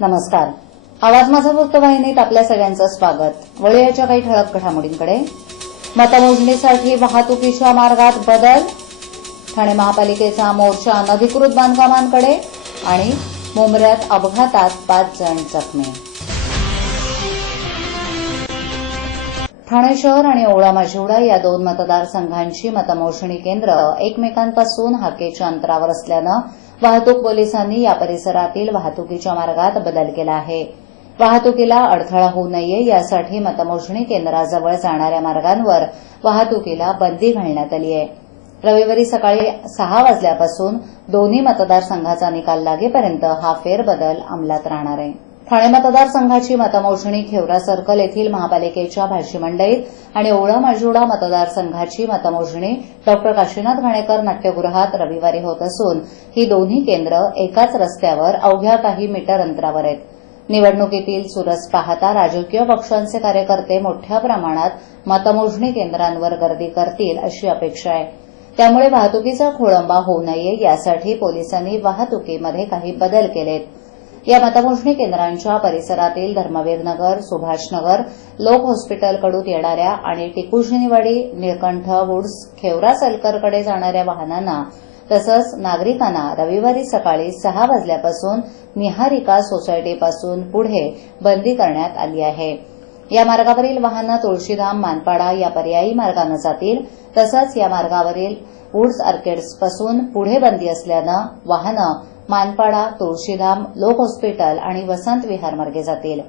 नमस्कार. आवाज माझा वृत्तवाहिनीत आपल्या सगळ्यांचं स्वागत. वळूयाच्या काही ठळक घडामोडींकडे. मतमोजणीसाठी वाहतुकीच्या मार्गात बदल, ठाणे महापालिकेचा मोर्चा अनधिकृत बांधकामांकडे आणि मुंबऱ्यात अपघातात 5 जण जखमी. ठाणे शहर आणि ओवळा माजिवडा या 2 मतदारसंघांची मतमोजणी केंद्र एकमेकांपासून हाकेच्या अंतरावर असल्यानं वाहतूक पोलिसांनी या परिसरातील वाहतुकीच्या मार्गात बदल केला आहे. वाहतुकीला अडथळा होऊ नये यासाठी मतमोजणी केंद्राजवळ जाणाऱ्या मार्गांवर वाहतुकीला बंदी घालण्यात आली आहे. रविवारी सकाळी 6 वाजल्यापासून दोन्ही मतदारसंघाचा निकाल लागेपर्यंत हा फेरबदल अंमलात राहणार आहे. ठाणे मतदारसंघाची मतमोजणी खेवरा सर्कल येथील महापालिकेच्या भाजी मंडईत आणि ओवळा माजिवडा मतदारसंघाची मतमोजणी डॉ काशीनाथ घाणेकर नाट्यगृहात रविवारी होत असून ही दोन्ही केंद्र एकाच रस्त्यावर अवघ्या काही मीटर अंतरावर आहेत. निवडणुकीतील चुरस पाहता राजकीय पक्षांचे कार्यकर्ते मोठ्या प्रमाणात मतमोजणी केंद्रांवर गर्दी करतील अशी अपेक्षा आहे. त्यामुळे वाहतुकीचा खोळंबा होऊ नये यासाठी पोलिसांनी वाहतुकीमध्ये काही बदल केलेत. या मतमोजणी केंद्रांच्या परिसरातील धर्मवीर नगर, सुभाष नगर, लोक हॉस्पिटलकडून येणाऱ्या आणि टिकुजिनीवाडी, निळकंठ वुड्स, खेवरा सलकरकडे जाणाऱ्या वाहनांना तसंच नागरिकांना रविवारी सकाळी 6 वाजल्यापासून निहारिका सोसायटीपासून पुढे बंदी करण्यात आली आहे. या मार्गावरील वाहनं तुळशीधाम, मानपाडा या पर्यायी मार्गाने जातील. तसंच या मार्गावरील वुड्स आर्केड्सपासून पुढे बंदी असल्यानं वाहनं मानपाडा, तुळशीधाम, लोक हॉस्पिटल आणि वसंत विहार मार्गे जातील.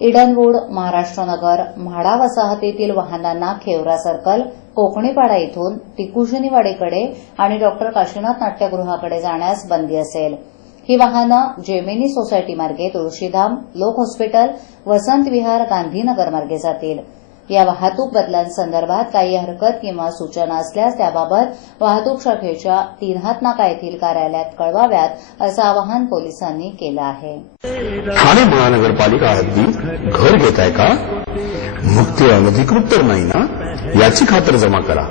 इडनवूड, महाराष्ट्र नगर, म्हाडा वसाहतीतील वाहनांना खेवरा सर्कल, कोकणीपाडा इथून टिकुजिनीवाडीकडे आणि डॉ काशीनाथ नाट्यगृहाकडे जाण्यास बंदी असेल. ही वाहनं जेमिनी सोसायटी मार्गे तुळशीधाम, लोक हॉस्पिटल, वसंत विहार, गांधीनगर मार्गे जातील. या वाहतूक बदलांसंदर्भात काही हरकत किंवा सूचना असल्यास त्याबाबत वाहतूक शाखेच्या 3 हात नाका येथील कार्यालयात कळवाव्यात असं आवाहन पोलिसांनी केलं आहे. ठाणे महानगरपालिका हद्दीत घर घेताय का? मग ते अनधिकृत तर नाही ना, याची खातर जमा करा.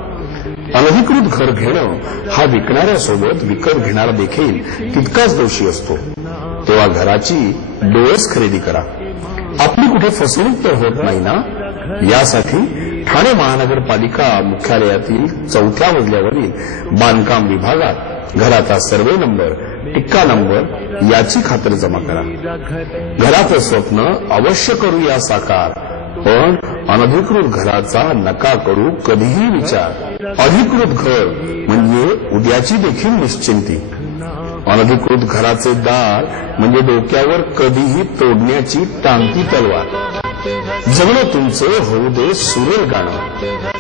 अनधिकृत घर घेणं हा विकणाऱ्यासोबत विकत घेणारा देखील तितकाच दोषी असतो. तेव्हा घराची डोळस खरेदी करा. आपली कुठे फसवणूक तर होत नाही ना, यासाठी ठाणे महानगरपालिका मुख्यालयातील 4थ्या मजल्यावरील बांधकाम विभागात घराचा सर्वे नंबर, टिक्का नंबर याची खातर जमा करा. घराचं स्वप्न अवश्य करूया साकार, पण अनधिकृत घराचा नका करू कधीही विचार. अधिकृत घर म्हणजे उद्याची देखील निश्चिंती. अनधिकृत घराचे दार म्हणजे डोक्यावर कधीही तोडण्याची टांगती तलवार. जगणं तुमचं होऊ दे सुरेल गाणं,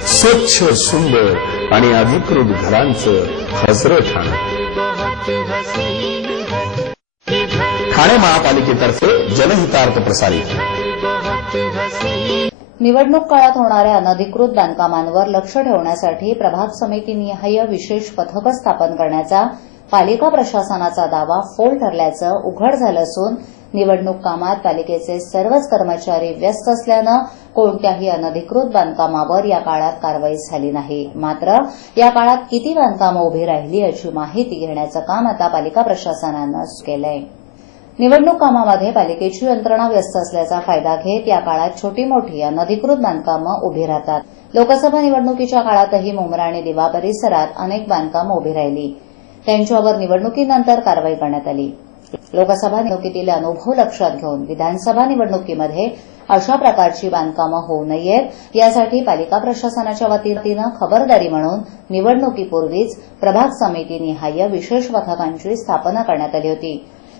स्वच्छ, सुंदर आणि अधिकृत घरांचं हजरं ठाणं. ठाणे महापालिकेतर्फे जनहितार्थ प्रसारित. निवडणूक काळात होणाऱ्या अनधिकृत बांधकामांवर लक्ष ठेवण्यासाठी प्रभाग समितीनिहाय विशेष पथकं स्थापन करण्याचा पालिका प्रशासनाचा दावा फोल ठरल्याचं उघड झालं असून निवडणूक कामात पालिकेचे सर्वच कर्मचारी व्यस्त असल्यानं कोणत्याही अनधिकृत बांधकामावर या काळात कारवाई झाली नाही. मात्र या काळात किती बांधकामं उभी राहिली याची माहिती घेण्याचं काम आता पालिका प्रशासनानं केलंय. निवडणूक कामामध्ये पालिकेची यंत्रणा व्यस्त असल्याचा फायदा घेत या काळात छोटी मोठी अनधिकृत बांधकामं उभी राहतात. लोकसभा निवडणुकीच्या काळातही मुंब्रा आणि दिवा परिसरात अनेक बांधकामं उभी राहिली. त्यांच्यावर निवडणुकीनंतर कारवाई करण्यात आली. लोकसभा निवडणुकीतील अनुभव लक्षात घेऊन विधानसभा निवडणुकीमध्ये अशा प्रकारची बांधकामं होऊ नयेत यासाठी पालिका प्रशासनाच्या वतीनं खबरदारी म्हणून निवडणुकीपूर्वीच प्रभाग समितीनिहाय विशेष पथकांची स्थापना करण्यात आली होती.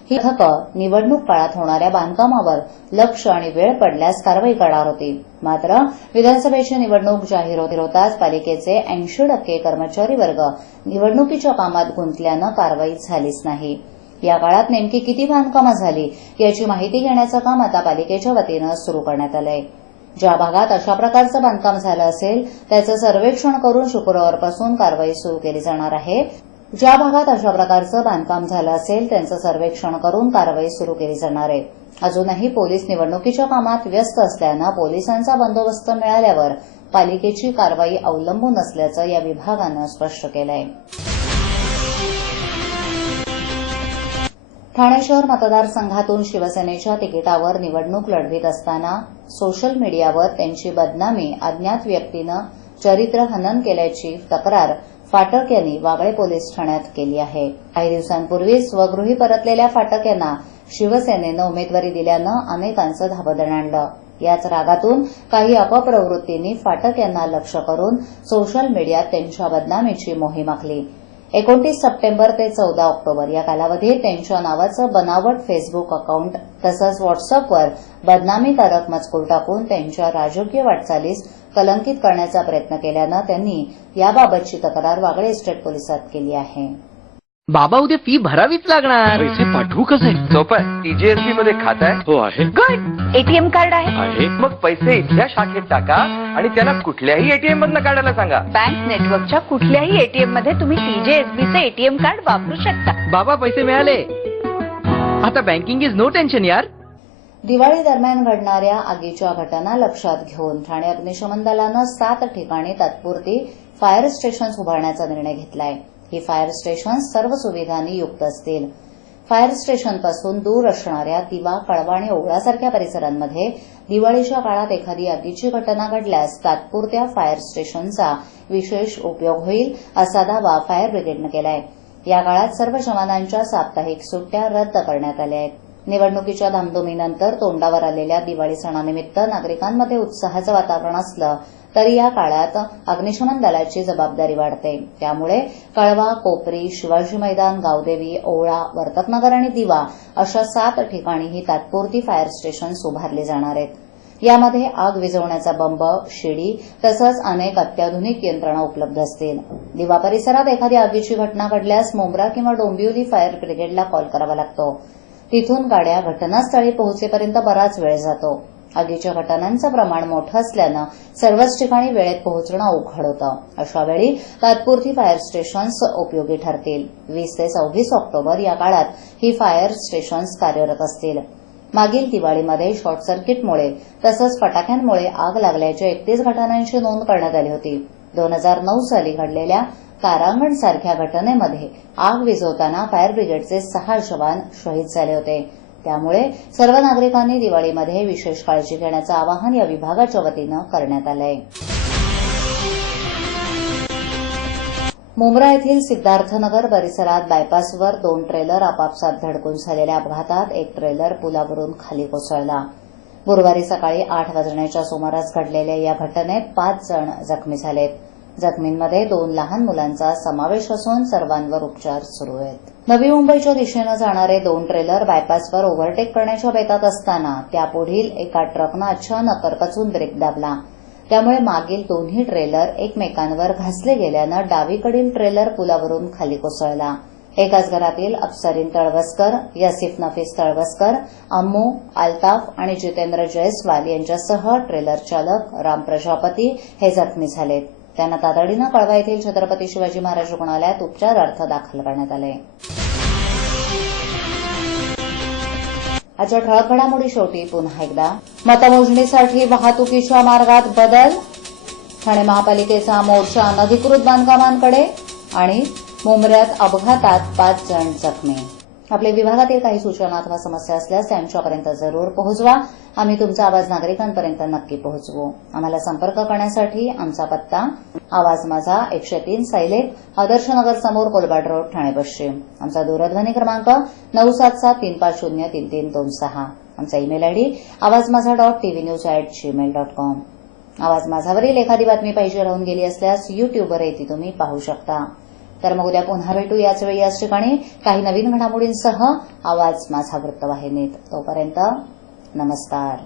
ही पथकं निवडणूक काळात होणाऱ्या बांधकामावर लक्ष आणि वेळ पडल्यास कारवाई करणार होती. मात्र विधानसभेची निवडणूक जाहीर होताच पालिकेचे 80% कर्मचारी वर्ग निवडणुकीच्या कामात गुंतल्यानं कारवाई झालीच नाही. या काळात नेमकी किती बांधकामं झाली याची माहिती घेण्याचं काम आता पालिकेच्या वतीनं सुरू करण्यात आलंय. ज्या भागात अशा प्रकारचं बांधकाम झालं असेल त्याचं सर्वेक्षण करून शुक्रवारपासून कारवाई सुरू केली जाणार आहे. ज्या भागात अशा प्रकारचं बांधकाम झालं असेल त्यांचं सर्वेक्षण करून कारवाई सुरू केली जाणार आहे. अजूनही पोलीस निवडणुकीच्या कामात व्यस्त असल्यानं पोलिसांचा बंदोबस्त मिळाल्यावर पालिकेची कारवाई अवलंबून असल्याचं या विभागानं स्पष्ट केलं आहे. ठाणे शहर मतदारसंघातून शिवसेनेच्या तिकिटावर निवडणूक लढवित असताना सोशल मीडियावर त्यांची बदनामी अज्ञात व्यक्तीनं चरित्रहनन केल्याची तक्रार फाटक यांनी वागळे पोलीस ठाण्यात केली आहे. काही दिवसांपूर्वी स्वगृही परतलेल्या फाटक यांना शिवसेनेनं उमेदवारी दिल्यानं अनेकांचं धाबदण आणलं. याच रागातून काही अपप्रवृत्तींनी फाटक यांना लक्ष्य करून सोशल मीडियात त्यांच्या बदनामीची मोहीम आखली. 29 सप्टेंबर ते 14 ऑक्टोबर या कालावधीत त्यांच्या नावाचं बनावट फेसबुक अकाउंट तसंच व्हॉट्सअपवर बदनामीकारक मजकूर टाकून त्यांच्या राजकीय वाटचालीस कलंकित करण्याचा प्रयत्न केल्यानं त्यांनी याबाबतची तक्रार वागळे इस्टेट पोलिसात केली आहे. बाबा उद्या फी भरावीच लागणार. पैसे पाठवू कसे? सोपं आहे. TJSB मध्ये खातं आहे. हो आहे. गुड. एटीएम कार्ड आहे. मग पैसे इथल्या शाखेत टाका आणि त्याला कुठल्याही एटीएम मधनं काढायला सांगा. बँक नेटवर्कच्या कुठल्याही एटीएम मध्ये तुम्ही TJSBचं एटीएम कार्ड वापरू शकता. बाबा पैसे मिळाले. आता बँकिंग इज नो टेन्शन यार. दिवाळी दरम्यान घडणाऱ्या आगीच्या घटना लक्षात घेऊन ठाणे अग्निशमन दलानं 7 ठिकाणी तात्पुरती फायर स्टेशन्स उभारण्याचा निर्णय घेतलाय. ही फायर स्टेशन्स सर्व सुविधांनी युक्त असतील. फायर स्टेशनपासून दूर असणाऱ्या दिवा, कळवा आणि ओवळासारख्या परिसरांमध्ये दिवाळीच्या काळात एखादी आगीची घटना घडल्यास तात्पुरत्या फायर स्टेशनचा विशेष उपयोग होईल असा दावा फायर ब्रिगेडनं केलाय. या काळात सर्व जवानांच्या साप्ताहिक सुट्ट्या रद्द करण्यात आल्या आहेत. निवडणुकीच्या धामधुमीनंतर तोंडावर आलेल्या दिवाळी सणानिमित्त नागरिकांमध्ये उत्साहाचं वातावरण असलं तरी या काळात अग्निशमन दलाची जबाबदारी वाढते. त्यामुळे कळवा, कोपरी, शिवाजी मैदान, गावदेवी, ओवळा, वर्तकनगर आणि दिवा अशा 7 ठिकाणी ही तात्पुरती फायर स्टेशन्स उभारली जाणार आहेत. यामध्ये आग विझवण्याचा बंब, शिडी तसंच अनेक अत्याधुनिक यंत्रणा उपलब्ध असतील. दिवा परिसरात एखादी आगीची घटना घडल्यास मुंब्रा किंवा डोंबिवली फायर ब्रिगेडला कॉल करावा लागतो. तिथून गाड्या घटनास्थळी पोहोचेपर्यंत बराच वेळ जातो. आगीच्या घटनांचं प्रमाण मोठं असल्यानं सर्वच ठिकाणी वेळेत पोहोचणं अवघड होतं. अशावेळी तात्पुरती फायर स्टेशन्स उपयोगी ठरतील. 20 ते 26 ऑक्टोबर या काळात ही फायर स्टेशन्स कार्यरत असतील. मागील दिवाळीमध्ये शॉर्ट सर्किटमुळे तसंच फटाक्यांमुळे आग लागल्याच्या 31 घटनांची नोंद करण्यात आली होती. 2009 साली घडलेल्या तारांगणसारख्या घटनेमध्ये आग विझवताना फायर ब्रिगेडचे 6 जवान शहीद झाले होते. त्यामुळे सर्व नागरिकांनी दिवाळीमध्ये विशेष काळजी घेण्याचं आवाहन या विभागाच्या वतीनं करण्यात आलं आहे. मुंब्रा येथील सिद्धार्थनगर परिसरात बायपासवर 2 ट्रेलर आपापसात धडकून झालेल्या अपघातात एक ट्रेलर पुलावरून खाली कोसळला. गुरुवारी सकाळी 8 वाजण्याच्या सुमारास घडलेल्या या घटनेत 5 जण जखमी झालेत. जखमींमध्ये 2 लहान मुलांचा समावेश असून सर्वांवर उपचार सुरू आहेत. नवी मुंबईच्या दिशेनं जाणारे 2 ट्रेलर बायपासवर ओव्हरटेक करण्याच्या बेतात असताना त्यापुढील एका ट्रकनं अचानक करकचून ब्रेक दाबला. त्यामुळे मागील दोन्ही ट्रेलर एकमेकांवर घासले गेल्यानं डावीकडील ट्रेलर पुलावरून खाली कोसळला. एकाच घरातील अफसरीन तळवसकर, यासिफ नफीस तळवसकर, अम्मू, अल्ताफ आणि जितेंद्र जयस्वाल यांच्यासह ट्रेलर चालक राम प्रजापती हे जखमी झालेत. त्यांना तातडीनं कळवा येथील छत्रपती शिवाजी महाराज रुग्णालयात उपचारार्थ दाखल करण्यात आले. आजच्या ठळक घडामोडी शेवटी पुन्हा एकदा मतमोजणीसाठी वाहतुकीच्या मार्गात बदल, ठाणे महापालिकेचा मोर्चा अनधिकृत बांधकामांकडे आणि मुंब्र्यात अपघातात 5 जण जखमी. आपल्या विभागातील काही सूचना अथवा समस्या असल्यास त्यांच्यापर्यंत जरूर पोहोचवा. आम्ही तुमचा आवाज नागरिकांपर्यंत नक्की पोहोचवू. आम्हाला संपर्क करण्यासाठी आमचा पत्ता आवाज माझा 103 सायलेक, आदर्शनगर समोर कोलबाड रोड, ठाणे पश्चिम. आमचा दूरध्वनी क्रमांक 9773503326. आमचा ईमेल आयडी awazmaza.tvnews@gmail.com. आवाज माझावरील एखादी बातमी पाहिजे राहून गेली असल्यास युट्यूबवरही ती तुम्ही पाहू शकता. तर मग उद्या पुन्हा भेटू याच वेळी याच ठिकाणी काही नवीन घडामोडींसह आवाज माझा वृत्तवाहिनीत. तोपर्यंत नमस्कार.